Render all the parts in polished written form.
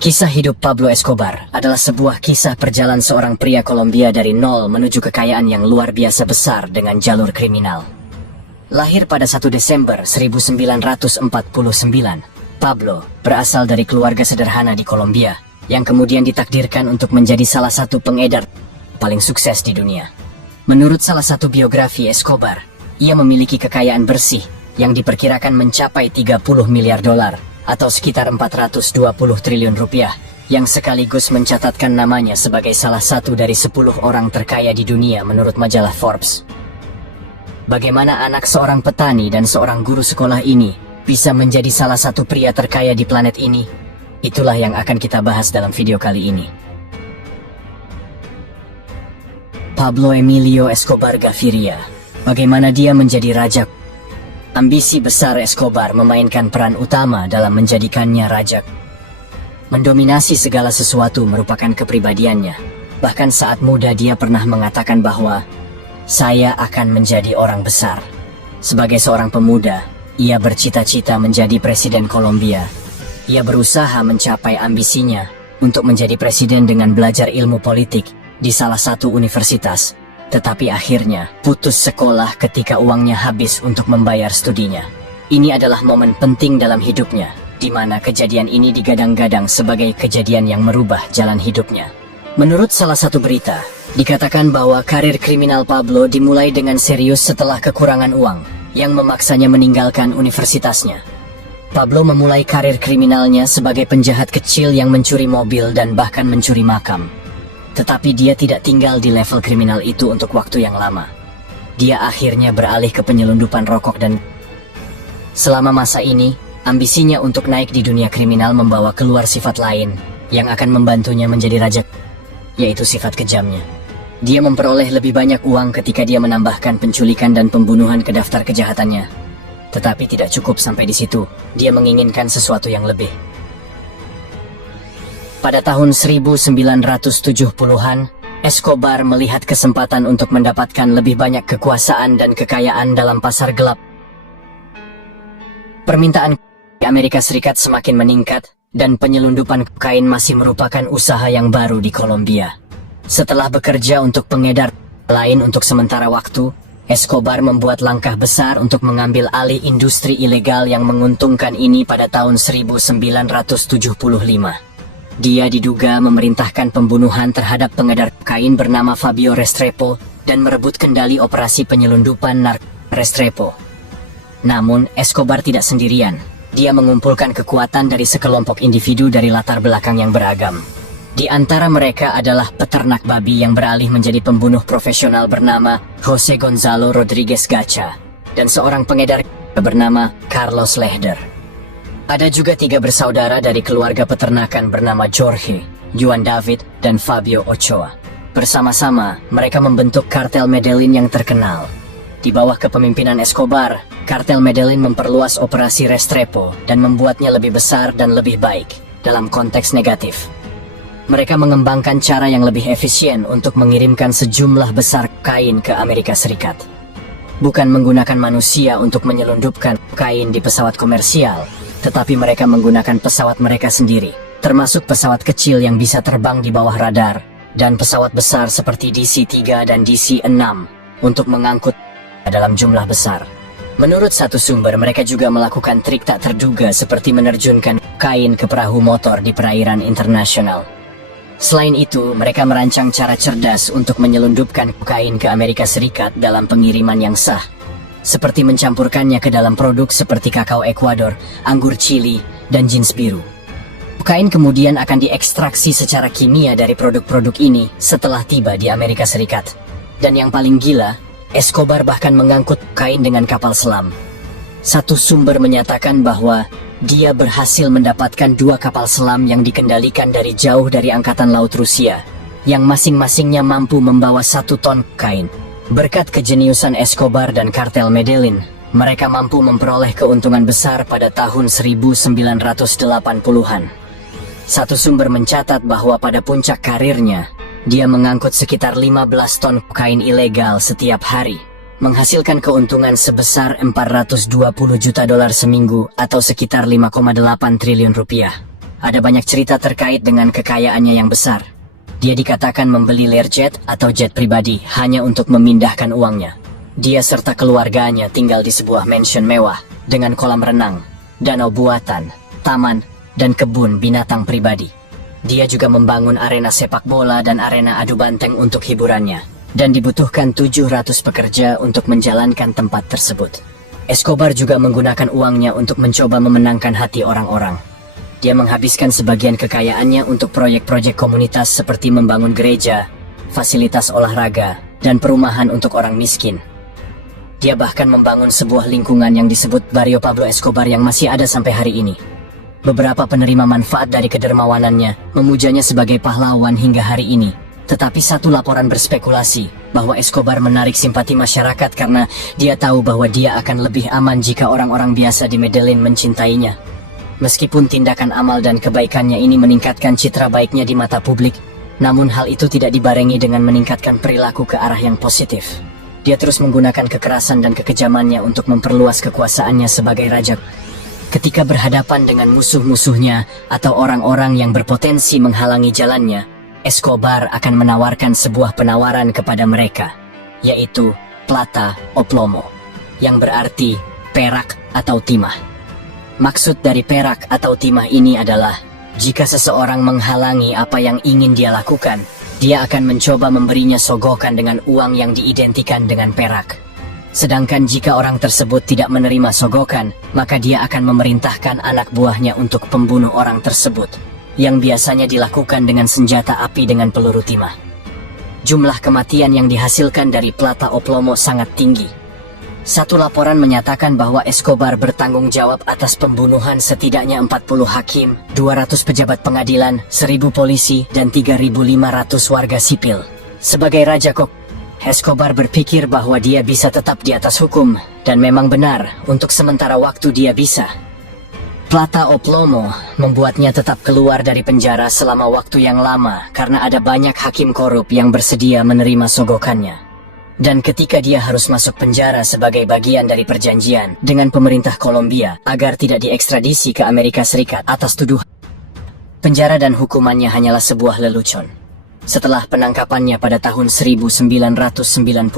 Kisah hidup Pablo Escobar adalah sebuah kisah perjalanan seorang pria Kolombia dari nol menuju kekayaan yang luar biasa besar dengan jalur kriminal. Lahir pada 1 Desember 1949, Pablo berasal dari keluarga sederhana di Kolombia yang kemudian ditakdirkan untuk menjadi salah satu pengedar paling sukses di dunia. Menurut salah satu biografi Escobar, ia memiliki kekayaan bersih yang diperkirakan mencapai 30 miliar dolar atau sekitar 420 triliun rupiah, yang sekaligus mencatatkan namanya sebagai salah satu dari 10 orang terkaya di dunia menurut majalah Forbes. Bagaimana anak seorang petani dan seorang guru sekolah ini bisa menjadi salah satu pria terkaya di planet ini? Itulah yang akan kita bahas dalam video kali ini. Pablo Emilio Escobar Gaviria. Bagaimana dia menjadi raja? Ambisi besar Escobar memainkan peran utama dalam menjadikannya raja. Mendominasi segala sesuatu merupakan kepribadiannya. Bahkan saat muda dia pernah mengatakan bahwa saya akan menjadi orang besar. Sebagai seorang pemuda, ia bercita-cita menjadi presiden Kolombia. Ia berusaha mencapai ambisinya untuk menjadi presiden dengan belajar ilmu politik di salah satu universitas. Tetapi akhirnya putus sekolah ketika uangnya habis untuk membayar studinya. Ini adalah momen penting dalam hidupnya, di mana kejadian ini digadang-gadang sebagai kejadian yang merubah jalan hidupnya. Menurut salah satu berita, dikatakan bahwa karir kriminal Pablo dimulai dengan serius setelah kekurangan uang, yang memaksanya meninggalkan universitasnya. Pablo memulai karir kriminalnya sebagai penjahat kecil yang mencuri mobil dan bahkan mencuri makam. Tetapi dia tidak tinggal di level kriminal itu untuk waktu yang lama. Dia akhirnya beralih ke penyelundupan rokok dan selama masa ini, ambisinya untuk naik di dunia kriminal membawa keluar sifat lain yang akan membantunya menjadi raja, yaitu sifat kejamnya. Dia memperoleh lebih banyak uang ketika dia menambahkan penculikan dan pembunuhan ke daftar kejahatannya. Tetapi tidak cukup sampai di situ, dia menginginkan sesuatu yang lebih. Pada tahun 1970-an, Escobar melihat kesempatan untuk mendapatkan lebih banyak kekuasaan dan kekayaan dalam pasar gelap. Permintaan di Amerika Serikat semakin meningkat, dan penyelundupan kokain masih merupakan usaha yang baru di Kolombia. Setelah bekerja untuk pengedar lain untuk sementara waktu, Escobar membuat langkah besar untuk mengambil alih industri ilegal yang menguntungkan ini pada tahun 1975. Dia diduga memerintahkan pembunuhan terhadap pengedar kokain bernama Fabio Restrepo dan merebut kendali operasi penyelundupan narkotika Restrepo. Namun, Escobar tidak sendirian. Dia mengumpulkan kekuatan dari sekelompok individu dari latar belakang yang beragam. Di antara mereka adalah peternak babi yang beralih menjadi pembunuh profesional bernama Jose Gonzalo Rodriguez Gacha dan seorang pengedar bernama Carlos Lehder. Ada juga 3 bersaudara dari keluarga peternakan bernama Jorge, Juan David, dan Fabio Ochoa. Bersama-sama, mereka membentuk kartel Medellin yang terkenal. Di bawah kepemimpinan Escobar, kartel Medellin memperluas operasi Restrepo dan membuatnya lebih besar dan lebih baik dalam konteks negatif. Mereka mengembangkan cara yang lebih efisien untuk mengirimkan sejumlah besar kokain ke Amerika Serikat. Bukan menggunakan manusia untuk menyelundupkan kokain di pesawat komersial, tetapi mereka menggunakan pesawat mereka sendiri, termasuk pesawat kecil yang bisa terbang di bawah radar, dan pesawat besar seperti DC-3 dan DC-6 untuk mengangkut dalam jumlah besar. Menurut satu sumber, mereka juga melakukan trik tak terduga seperti menerjunkan kokain ke perahu motor di perairan internasional. Selain itu, mereka merancang cara cerdas untuk menyelundupkan kokain ke Amerika Serikat dalam pengiriman yang sah, seperti mencampurkannya ke dalam produk seperti kakao Ekuador, anggur Chili, dan jeans biru. Kokain kemudian akan diekstraksi secara kimia dari produk-produk ini setelah tiba di Amerika Serikat. Dan yang paling gila, Escobar bahkan mengangkut kokain dengan kapal selam. Satu sumber menyatakan bahwa dia berhasil mendapatkan 2 kapal selam yang dikendalikan dari jauh dari Angkatan Laut Rusia, yang masing-masingnya mampu membawa 1 ton kokain. Berkat kejeniusan Escobar dan kartel Medellin, mereka mampu memperoleh keuntungan besar pada tahun 1980-an. Satu sumber mencatat bahwa pada puncak karirnya, dia mengangkut sekitar 15 ton kokain ilegal setiap hari, menghasilkan keuntungan sebesar 420 juta dolar seminggu atau sekitar 5,8 triliun rupiah. ada banyak cerita terkait dengan kekayaannya yang besar. Dia dikatakan membeli Learjet atau jet pribadi hanya untuk memindahkan uangnya. Dia serta keluarganya tinggal di sebuah mansion mewah dengan kolam renang, danau buatan, taman, dan kebun binatang pribadi. Dia juga membangun arena sepak bola dan arena adu banteng untuk hiburannya, dan dibutuhkan 700 pekerja untuk menjalankan tempat tersebut. Escobar juga menggunakan uangnya untuk mencoba memenangkan hati orang-orang. Dia menghabiskan sebagian kekayaannya untuk proyek-proyek komunitas seperti membangun gereja, fasilitas olahraga, dan perumahan untuk orang miskin. Dia bahkan membangun sebuah lingkungan yang disebut Barrio Pablo Escobar yang masih ada sampai hari ini. Beberapa penerima manfaat dari kedermawanannya memujanya sebagai pahlawan hingga hari ini. Tetapi satu laporan berspekulasi bahwa Escobar menarik simpati masyarakat karena dia tahu bahwa dia akan lebih aman jika orang-orang biasa di Medellin mencintainya. Meskipun tindakan amal dan kebaikannya ini meningkatkan citra baiknya di mata publik, namun hal itu tidak dibarengi dengan meningkatkan perilaku ke arah yang positif. Dia terus menggunakan kekerasan dan kekejamannya untuk memperluas kekuasaannya sebagai raja. Ketika berhadapan dengan musuh-musuhnya atau orang-orang yang berpotensi menghalangi jalannya, Escobar akan menawarkan sebuah penawaran kepada mereka, yaitu plata o plomo, yang berarti perak atau timah. Maksud dari perak atau timah ini adalah, jika seseorang menghalangi apa yang ingin dia lakukan, dia akan mencoba memberinya sogokan dengan uang yang diidentikan dengan perak. Sedangkan jika orang tersebut tidak menerima sogokan, maka dia akan memerintahkan anak buahnya untuk membunuh orang tersebut, yang biasanya dilakukan dengan senjata api dengan peluru timah. Jumlah kematian yang dihasilkan dari plata o plomo sangat tinggi. Satu laporan menyatakan bahwa Escobar bertanggung jawab atas pembunuhan setidaknya 40 hakim, 200 pejabat pengadilan, 1000 polisi, dan 3.500 warga sipil. Sebagai Raja Kok, Escobar berpikir bahwa dia bisa tetap di atas hukum, dan memang benar, untuk sementara waktu dia bisa. Plata o plomo membuatnya tetap keluar dari penjara selama waktu yang lama karena ada banyak hakim korup yang bersedia menerima sogokannya. Dan ketika dia harus masuk penjara sebagai bagian dari perjanjian dengan pemerintah Kolombia agar tidak diekstradisi ke Amerika Serikat atas tuduhan, penjara dan hukumannya hanyalah sebuah lelucon. Setelah penangkapannya pada tahun 1991,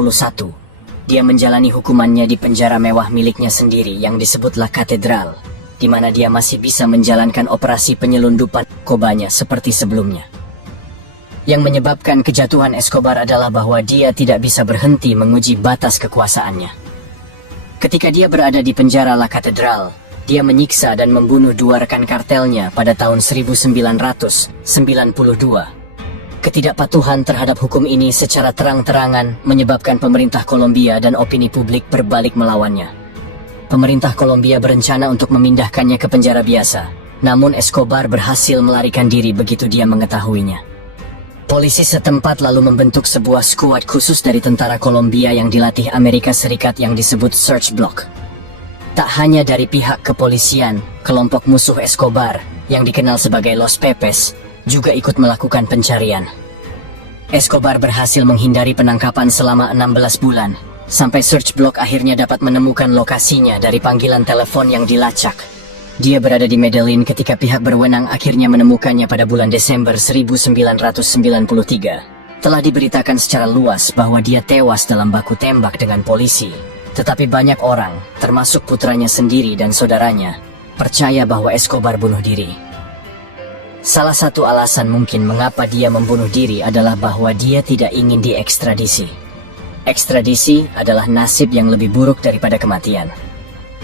dia menjalani hukumannya di penjara mewah miliknya sendiri yang disebut La Catedral, di mana dia masih bisa menjalankan operasi penyelundupan narkobanya seperti sebelumnya. Yang menyebabkan kejatuhan Escobar adalah bahwa dia tidak bisa berhenti menguji batas kekuasaannya. Ketika dia berada di penjara La Catedral, dia menyiksa dan membunuh 2 rekan kartelnya pada tahun 1992. Ketidakpatuhan terhadap hukum ini secara terang-terangan menyebabkan pemerintah Kolombia dan opini publik berbalik melawannya. Pemerintah Kolombia berencana untuk memindahkannya ke penjara biasa, namun Escobar berhasil melarikan diri begitu dia mengetahuinya. Polisi setempat lalu membentuk sebuah skuad khusus dari tentara Kolombia yang dilatih Amerika Serikat yang disebut Search Block. Tak hanya dari pihak kepolisian, kelompok musuh Escobar, yang dikenal sebagai Los Pepes, juga ikut melakukan pencarian. Escobar berhasil menghindari penangkapan selama 16 bulan, sampai Search Block akhirnya dapat menemukan lokasinya dari panggilan telepon yang dilacak. Dia berada di Medellin ketika pihak berwenang akhirnya menemukannya pada bulan Desember 1993. Telah diberitakan secara luas bahwa dia tewas dalam baku tembak dengan polisi. Tetapi banyak orang, termasuk putranya sendiri dan saudaranya, percaya bahwa Escobar bunuh diri. Salah satu alasan mungkin mengapa dia membunuh diri adalah bahwa dia tidak ingin diekstradisi. Ekstradisi adalah nasib yang lebih buruk daripada kematian.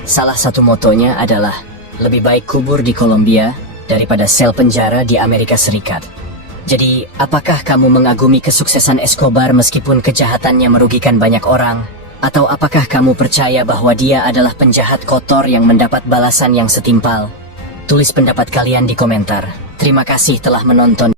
Salah satu motonya adalah, lebih baik kubur di Kolombia daripada sel penjara di Amerika Serikat. Jadi, apakah kamu mengagumi kesuksesan Escobar meskipun kejahatannya merugikan banyak orang? Atau apakah kamu percaya bahwa dia adalah penjahat kotor yang mendapat balasan yang setimpal? Tulis pendapat kalian di komentar. Terima kasih telah menonton.